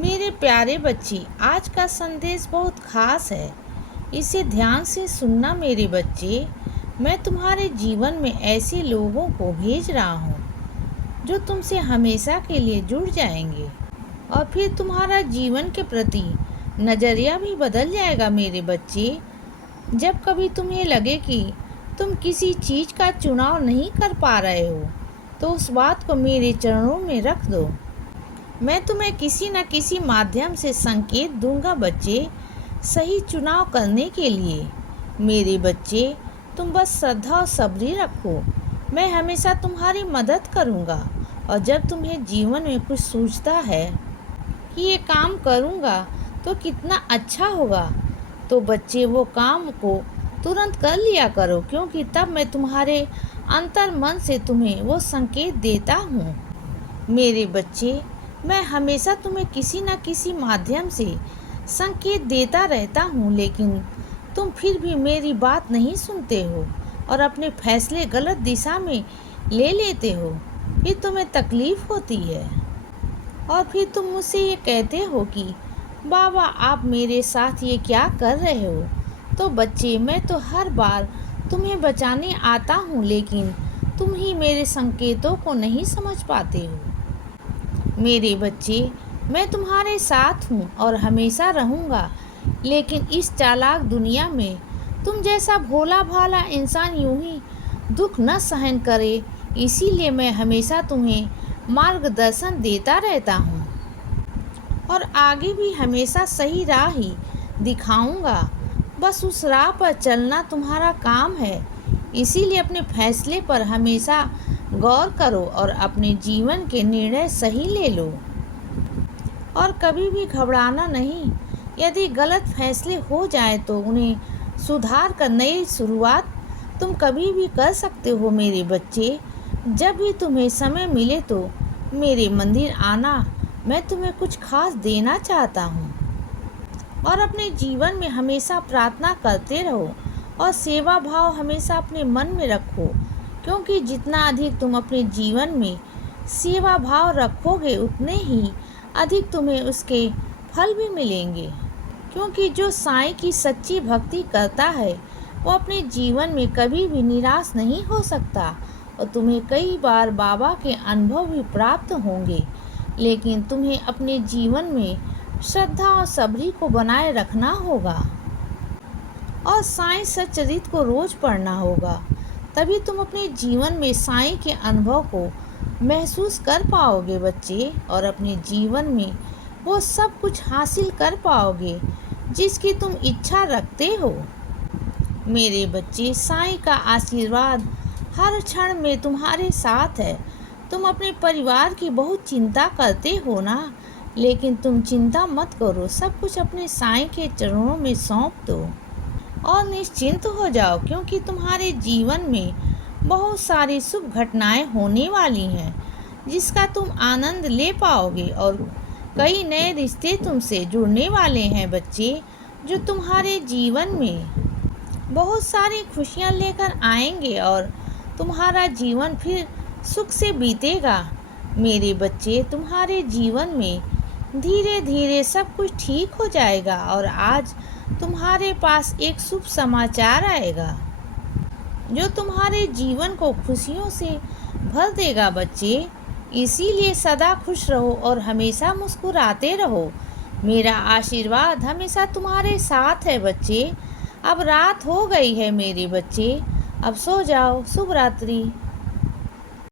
मेरे प्यारे बच्चे, आज का संदेश बहुत खास है। इसे ध्यान से सुनना मेरे बच्चे। मैं तुम्हारे जीवन में ऐसे लोगों को भेज रहा हूँ जो तुमसे हमेशा के लिए जुड़ जाएंगे और फिर तुम्हारा जीवन के प्रति नज़रिया भी बदल जाएगा मेरे बच्चे। जब कभी तुम्हें लगे कि तुम किसी चीज़ का चुनाव नहीं कर पा रहे हो तो उस बात को मेरे चरणों में रख दो। मैं तुम्हें किसी न किसी माध्यम से संकेत दूंगा बच्चे, सही चुनाव करने के लिए। मेरे बच्चे, तुम बस श्रद्धा और सब्री रखो। मैं हमेशा तुम्हारी मदद करूंगा और जब तुम्हें जीवन में कुछ सूझता है कि ये काम करूंगा तो कितना अच्छा होगा, तो बच्चे वो काम को तुरंत कर लिया करो, क्योंकि तब मैं तुम्हारे अंतर मन से तुम्हें वो संकेत देता हूँ। मेरे बच्चे, मैं हमेशा तुम्हें किसी न किसी माध्यम से संकेत देता रहता हूँ, लेकिन तुम फिर भी मेरी बात नहीं सुनते हो और अपने फैसले गलत दिशा में ले लेते हो। फिर तुम्हें तकलीफ होती है और फिर तुम मुझसे ये कहते हो कि बाबा आप मेरे साथ ये क्या कर रहे हो। तो बच्चे, मैं तो हर बार तुम्हें बचाने आता हूँ, लेकिन तुम ही मेरे संकेतों को नहीं समझ पाते हो। मेरे बच्चे, मैं तुम्हारे साथ हूँ और हमेशा रहूँगा, लेकिन इस चालाक दुनिया में तुम जैसा भोला भाला इंसान यूं ही दुख न सहन करे, इसीलिए मैं हमेशा तुम्हें मार्गदर्शन देता रहता हूँ और आगे भी हमेशा सही राह ही दिखाऊंगा। बस उस राह पर चलना तुम्हारा काम है, इसीलिए अपने फैसले पर हमेशा गौर करो और अपने जीवन के निर्णय सही ले लो और कभी भी घबराना नहीं। यदि गलत फैसले हो जाए तो उन्हें सुधार कर नई शुरुआत तुम कभी भी कर सकते हो। मेरे बच्चे, जब भी तुम्हें समय मिले तो मेरे मंदिर आना, मैं तुम्हें कुछ खास देना चाहता हूँ। और अपने जीवन में हमेशा प्रार्थना करते रहो और सेवा भाव हमेशा अपने मन में रखो, क्योंकि जितना अधिक तुम अपने जीवन में सेवा भाव रखोगे उतने ही अधिक तुम्हें उसके फल भी मिलेंगे। क्योंकि जो साईं की सच्ची भक्ति करता है वो अपने जीवन में कभी भी निराश नहीं हो सकता और तुम्हें कई बार बाबा के अनुभव भी प्राप्त होंगे, लेकिन तुम्हें अपने जीवन में श्रद्धा और सब्री को बनाए रखना होगा और साईं सच्चरित को रोज पढ़ना होगा। तभी तुम अपने जीवन में साईं के अनुभव को महसूस कर पाओगे बच्चे, और अपने जीवन में वो सब कुछ हासिल कर पाओगे जिसकी तुम इच्छा रखते हो। मेरे बच्चे, साईं का आशीर्वाद हर क्षण में तुम्हारे साथ है। तुम अपने परिवार की बहुत चिंता करते हो ना, लेकिन तुम चिंता मत करो, सब कुछ अपने साईं के चरणों में सौंप दो और निश्चिंत हो जाओ, क्योंकि तुम्हारे जीवन में बहुत सारी शुभ घटनाएं होने वाली हैं जिसका तुम आनंद ले पाओगे और कई नए रिश्ते तुमसे जुड़ने वाले हैं बच्चे, जो तुम्हारे जीवन में बहुत सारी खुशियां लेकर आएंगे और तुम्हारा जीवन फिर सुख से बीतेगा। मेरे बच्चे, तुम्हारे जीवन में धीरे धीरे सब कुछ ठीक हो जाएगा और आज तुम्हारे पास एक शुभ समाचार आएगा जो तुम्हारे जीवन को खुशियों से भर देगा बच्चे। इसीलिए सदा खुश रहो और हमेशा मुस्कुराते रहो। मेरा आशीर्वाद हमेशा तुम्हारे साथ है बच्चे। अब रात हो गई है मेरे बच्चे, अब सो जाओ। शुभ रात्रि।